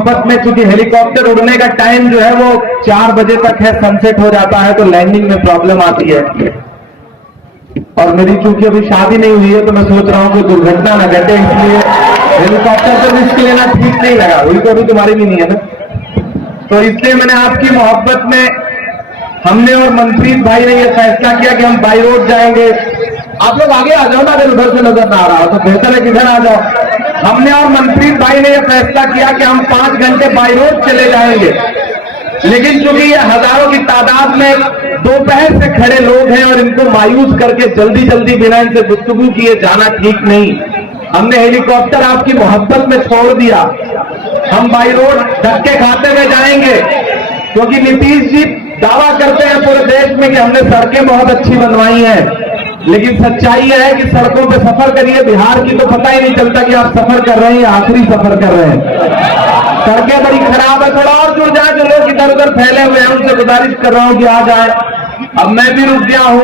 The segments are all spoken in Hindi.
मोहब्बत में चूंकि हेलीकॉप्टर उड़ने का टाइम जो है वो 4 बजे तक है, सनसेट हो जाता है तो लैंडिंग में प्रॉब्लम आती है। और मेरी चूंकि अभी शादी नहीं हुई है तो मैं सोच रहा हूं कि दुर्घटना न घटे, इसलिए हेलीकॉप्टर से रिस्क लेना ठीक नहीं लगा। हुई तो अभी तुम्हारी भी नहीं है ना, तो इसलिए मैंने आपकी मोहब्बत में हमने और मनप्रीत भाई ने यह फैसला किया कि हम बाई रोड जाएंगे। आप लोग आगे आ जाओ ना, अगर उधर से नजर ना आ रहा हो तो बेहतर है कि इधर आ जाओ। हमने और मनप्रीत भाई ने यह फैसला किया कि हम 5 घंटे बाई रोड चले जाएंगे, लेकिन चूंकि ये हजारों की तादाद में दोपहर से खड़े लोग हैं और इनको मायूस करके जल्दी जल्दी बिना इनसे गुफ्तगू किए जाना ठीक नहीं, हमने हेलीकॉप्टर आपकी मोहब्बत में छोड़ दिया। हम बाई रोड धक्के खाते हुए जाएंगे, क्योंकि नीतीश जी दावा करते हैं पूरे देश में कि हमने सड़कें बहुत अच्छी बनवाई हैं, लेकिन सच्चाई यह है कि सड़कों पे सफर करिए बिहार की तो पता ही नहीं चलता कि आप सफर कर रहे हैं या आखिरी सफर कर रहे हैं। सड़कें बड़ी खराब है, थोड़ा और जुड़ जाए। जो लोग इधर उधर फैले हुए हैं उनसे गुजारिश कर रहा हूं कि आ जाए। अब मैं भी रुक गया हूं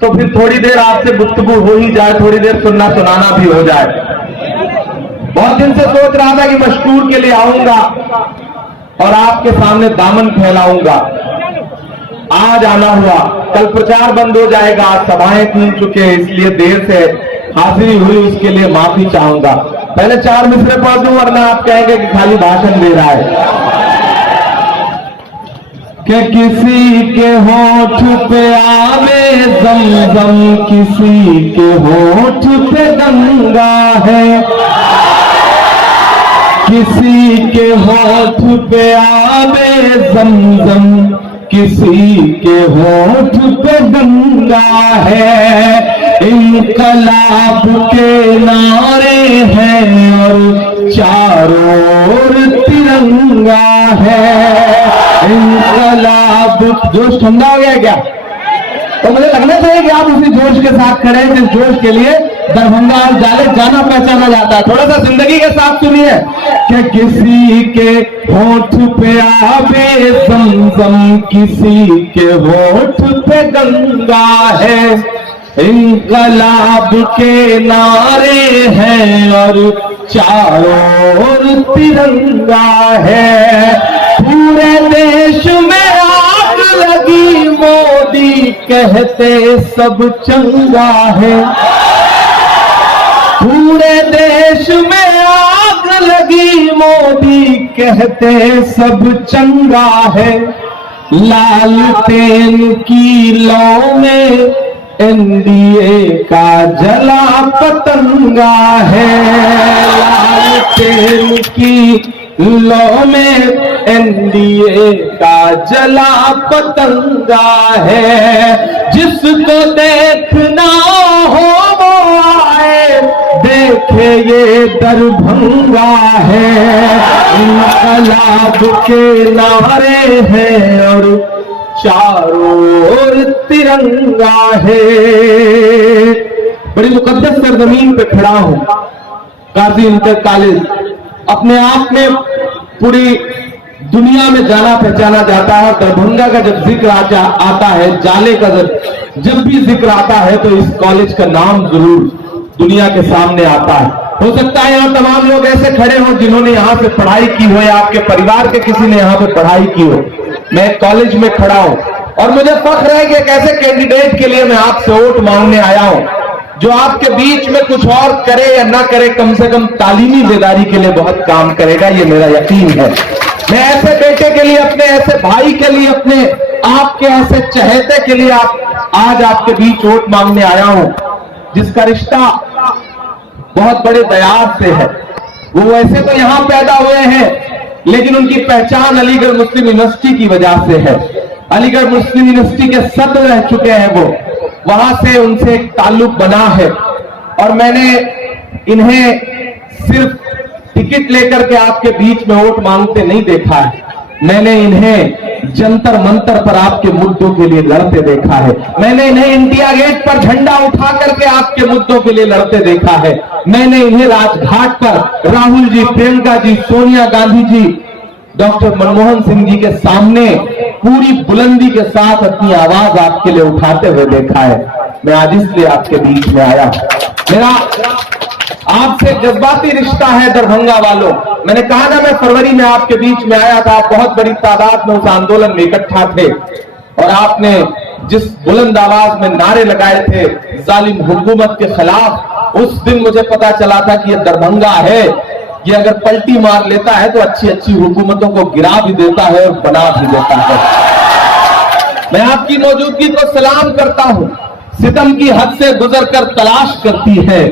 तो फिर थोड़ी देर आपसे गुफ्तगू हो ही जाए, थोड़ी देर सुनना सुनाना भी हो जाए। बहुत दिन से सोच रहा था कि मशहूर के लिए आऊंगा और आपके सामने दामन फैलाऊंगा। आज आना हुआ, कल प्रचार बंद हो जाएगा, आज सभाएं खुल चुके, इसलिए देर से हाजिरी हुई, उसके लिए माफी चाहूंगा। पहले 4 मिसरे पढ़ दूं वरना आप कहेंगे कि खाली भाषण दे रहा है। कि किसी के होठ पे आवे ज़मज़म, किसी के होठ पे गंगा है, किसी के होठ पे आवे ज़मज़म, किसी के होठ पे गंगा है। इनकलाब के नारे हैं और चारों ओर तिरंगा है। इनकलाब, जोश ठंडा हो गया क्या? तो मुझे लगना चाहिए कि आप उसी जोश के साथ खड़े हैं जिस जोश के लिए दरभंगा और जाले जाना पहचाना जाता है। थोड़ा सा जिंदगी के साथ सुनिए कि किसी के होठ पे आवे ज़मज़म, किसी के होठ पे गंगा है। इनकलाब के नारे हैं और चारों ओर तिरंगा है। पूरे देश में आग लगी, मोदी कहते सब चंगा है। पूरे देश में आग लगी, मोदी कहते सब चंगा है। लालटेन की लौ में एनडीए का जला पतंगा है। लालटेन की लौ में एनडीए का जला पतंगा है। जिसको देखना हो वो आए, देखे ये दरभंगा है। इनकलाब के नारे हैं और चारों ओर तिरंगा है। बड़ी मुकद्दस सरजमीन पे खड़ा हूं, गाजी इंटर कॉलेज अपने आप में पूरी दुनिया में जाना पहचाना जाता है। दरभंगा का जब जिक्र आता है, जाले का जब भी जिक्र आता है तो इस कॉलेज का नाम जरूर दुनिया के सामने आता है। हो सकता है यहाँ तमाम लोग ऐसे खड़े हों जिन्होंने यहाँ से पढ़ाई की हो या आपके परिवार के किसी ने यहाँ पे पढ़ाई की हो। मैं कॉलेज में खड़ा हूं और मुझे फख्र है कि एक ऐसे कैंडिडेट के लिए मैं आपसे वोट मांगने आया हूं जो आपके बीच में कुछ और करे या ना करे, कम से कम तालीमी बेदारी के लिए बहुत काम करेगा, ये मेरा यकीन है। मैं ऐसे बेटे के लिए, अपने ऐसे भाई के लिए, अपने आपके ऐसे चहेते के लिए आज आपके बीच वोट मांगने आया हूं, जिसका रिश्ता बहुत बड़े दयाद से है। वो वैसे तो यहां पैदा हुए हैं, लेकिन उनकी पहचान अलीगढ़ मुस्लिम यूनिवर्सिटी की वजह से है। अलीगढ़ मुस्लिम यूनिवर्सिटी के सदर रह चुके हैं वो, वहां से उनसे एक ताल्लुक बना है। और मैंने इन्हें सिर्फ टिकट लेकर के आपके बीच में वोट मांगते नहीं देखा है, मैंने इन्हें जंतर मंतर पर आपके मुद्दों के लिए लड़ते देखा है। मैंने इन्हें इंडिया गेट पर झंडा उठा करके आपके मुद्दों के लिए लड़ते देखा है। मैंने इन्हें राजघाट पर राहुल जी, प्रियंका जी, सोनिया गांधी जी, डॉक्टर मनमोहन सिंह जी के सामने पूरी बुलंदी के साथ अपनी आवाज आपके लिए उठाते हुए देखा है। मैं आज इसलिए आपके बीच में आया। मेरा आपसे जज्बाती रिश्ता है दरभंगा वालों। मैंने कहा ना, मैं फरवरी में आपके बीच में आया था, आप बहुत बड़ी तादाद में उस आंदोलन में इकट्ठा थे और आपने जिस बुलंद आवाज में नारे लगाए थे जालिम हुकूमत के खिलाफ, उस दिन मुझे पता चला था कि ये दरभंगा है, ये अगर पलटी मार लेता है तो अच्छी अच्छी हुकूमतों को गिरा भी देता है और बना भी देता है। मैं आपकी मौजूदगी को सलाम करता हूं। सितम की हद से गुजरकर तलाश करती है,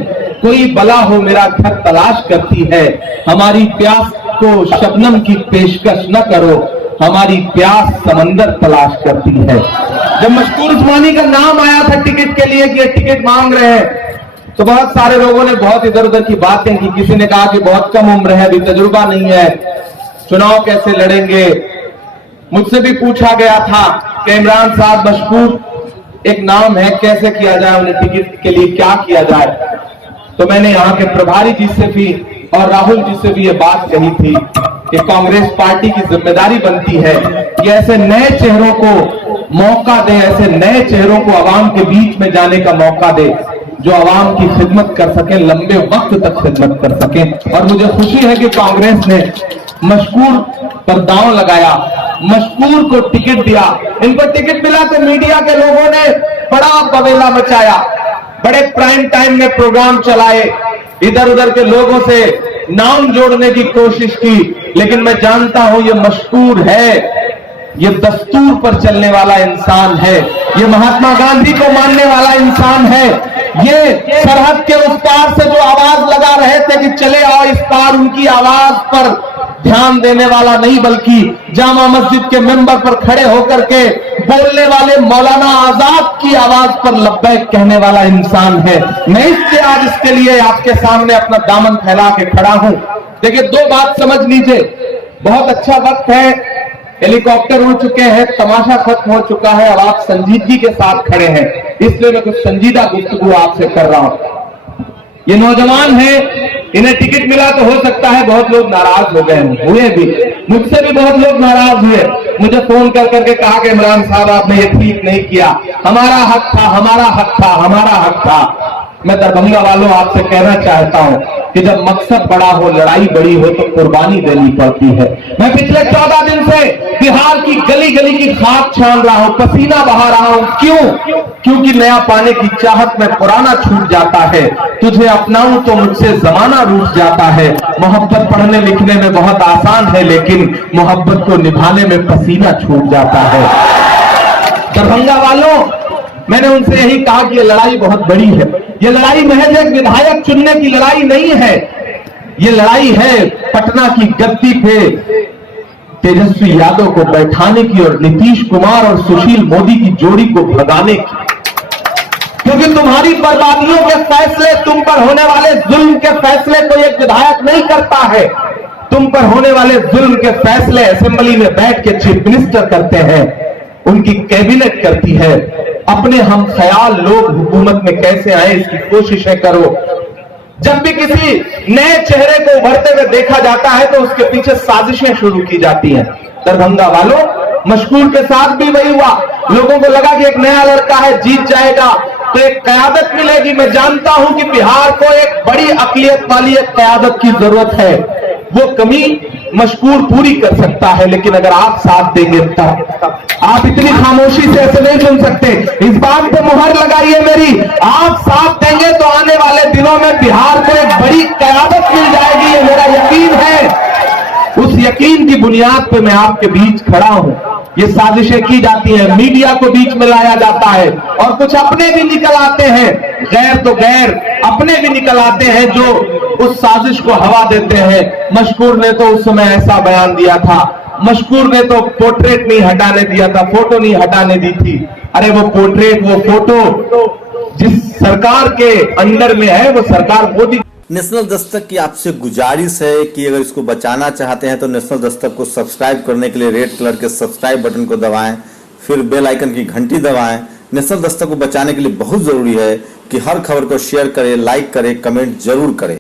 कोई बला हो मेरा घर तलाश करती है। हमारी प्यास को शबनम की पेशकश न करो, हमारी प्यास समंदर तलाश करती है। जब मशकूर उस्मानी का नाम आया था टिकट के लिए कि ये टिकट मांग रहे हैं, तो बहुत सारे लोगों ने बहुत इधर उधर की बातें की। किसी ने कहा कि बहुत कम उम्र है, अभी तजुर्बा नहीं है, चुनाव कैसे लड़ेंगे। मुझसे भी पूछा गया था कि इमरान साहब मशकूर एक नाम है, कैसे किया जाए, उन्हें टिकट के लिए क्या किया जाए। तो मैंने यहाँ के प्रभारी जी से भी और राहुल जी से भी ये बात कही थी कि कांग्रेस पार्टी की जिम्मेदारी बनती है कि ऐसे नए चेहरों को मौका दे, ऐसे नए चेहरों को आवाम के बीच में जाने का मौका दे, जो आवाम की खिदमत कर सके, लंबे वक्त तक खिदमत कर सके। और मुझे खुशी है कि कांग्रेस ने मशकूर पर दांव लगाया, मशकूर को टिकट दिया। इनको टिकट मिला तो मीडिया के लोगों ने बड़ा बवेला मचाया, बड़े प्राइम टाइम में प्रोग्राम चलाए, इधर उधर के लोगों से नाम जोड़ने की कोशिश की। लेकिन मैं जानता हूं ये मशकूर है, ये दस्तूर पर चलने वाला इंसान है, ये महात्मा गांधी को मानने वाला इंसान है। ये सरहद के उस पार से जो आवाज लगा रहे थे कि चले आओ इस पार, उनकी आवाज पर ध्यान देने वाला नहीं, बल्कि जामा मस्जिद के मेंबर पर खड़े होकर के बोलने वाले मौलाना आजाद की आवाज पर लब्बैक कहने वाला इंसान है। मैं इससे आज इसके लिए आपके सामने अपना दामन फैला के खड़ा हूं। देखिए, दो बात समझ लीजिए, बहुत अच्छा वक्त है, हेलीकॉप्टर उड़ चुके हैं, तमाशा खत्म हो चुका है, अब आप संजीदगी के साथ खड़े हैं, इसलिए मैं कुछ संजीदा गुफ्तगू आपसे कर रहा हूं। ये नौजवान है, इन्हें टिकट मिला तो हो सकता है बहुत लोग नाराज हो गए हुए भी, मुझसे भी बहुत लोग नाराज हुए, मुझे फोन कर करके कहा कि इमरान साहब आपने ये ठीक नहीं किया, हमारा हक था, हमारा हक था, हमारा हक था। मैं दरभंगा वालों आपसे कहना चाहता हूं कि जब मकसद बड़ा हो, लड़ाई बड़ी हो, तो कुर्बानी देनी पड़ती है। मैं पिछले 14 दिन से बिहार की गली गली की खाक छान रहा हूं, पसीना बहा रहा हूं। क्यों? क्योंकि नया पाने की चाहत में पुराना छूट जाता है। तुझे अपनाऊं तो मुझसे जमाना रूठ जाता है। मोहब्बत पढ़ने लिखने में बहुत आसान है, लेकिन मोहब्बत को निभाने में पसीना छूट जाता है। दरभंगा वालों, मैंने उनसे यही कहा कि ये लड़ाई बहुत बड़ी है। ये लड़ाई महज एक विधायक चुनने की लड़ाई नहीं है, ये लड़ाई है पटना की गद्दी पे तेजस्वी यादव को बैठाने की और नीतीश कुमार और सुशील मोदी की जोड़ी को भगाने की। क्योंकि तुम्हारी बर्बादियों के फैसले, तुम पर होने वाले जुल्म के फैसले कोई एक विधायक नहीं करता है। तुम पर होने वाले जुल्म के फैसले असेंबली में बैठ के चीफ मिनिस्टर करते हैं, उनकी कैबिनेट करती है। अपने हम ख्याल लोग हुकूमत में कैसे आए, इसकी कोशिशें करो। जब भी किसी नए चेहरे को उभरते हुए देखा जाता है तो उसके पीछे साजिशें शुरू की जाती हैं। दरभंगा वालों, मशकूर के साथ भी वही हुआ। लोगों को लगा कि एक नया लड़का है, जीत जाएगा तो एक कयादत मिलेगी। मैं जानता हूं कि बिहार को एक बड़ी अकलियत वाली एक कयादत की जरूरत है। वो कमी मशकूर पूरी कर सकता है, लेकिन अगर आप साथ देंगे तब। आप इतनी खामोशी से ऐसे नहीं सुन सकते। इस बात पे मुहर लगाइए मेरी, आप साथ देंगे तो आने वाले दिनों में बिहार को एक बड़ी कयादत मिल जाएगी, ये मेरा यकीन है। उस यकीन की बुनियाद पे मैं आपके बीच खड़ा हूं। ये साजिशें की जाती हैं, मीडिया को बीच में लाया जाता है और कुछ अपने भी निकल आते हैं, गैर तो गैर अपने भी निकल आते हैं जो उस साजिश को हवा देते हैं। मशकूर ने तो उस समय ऐसा बयान दिया था, मशकूर ने तो पोर्ट्रेट नहीं हटाने दिया था, फोटो नहीं हटाने दी थी। अरे वो पोर्ट्रेट, वो फोटो जिस सरकार के अंडर में है, वो सरकार मोदी। नेशनल दस्तक की आपसे गुजारिश है कि अगर इसको बचाना चाहते हैं तो नेशनल दस्तक को सब्सक्राइब करने के लिए रेड कलर के सब्सक्राइब बटन को दबाएं, फिर बेल आइकन की घंटी दबाएं। नेशनल दस्तक को बचाने के लिए बहुत जरूरी है कि हर खबर को शेयर करें, लाइक करें, कमेंट जरूर करें।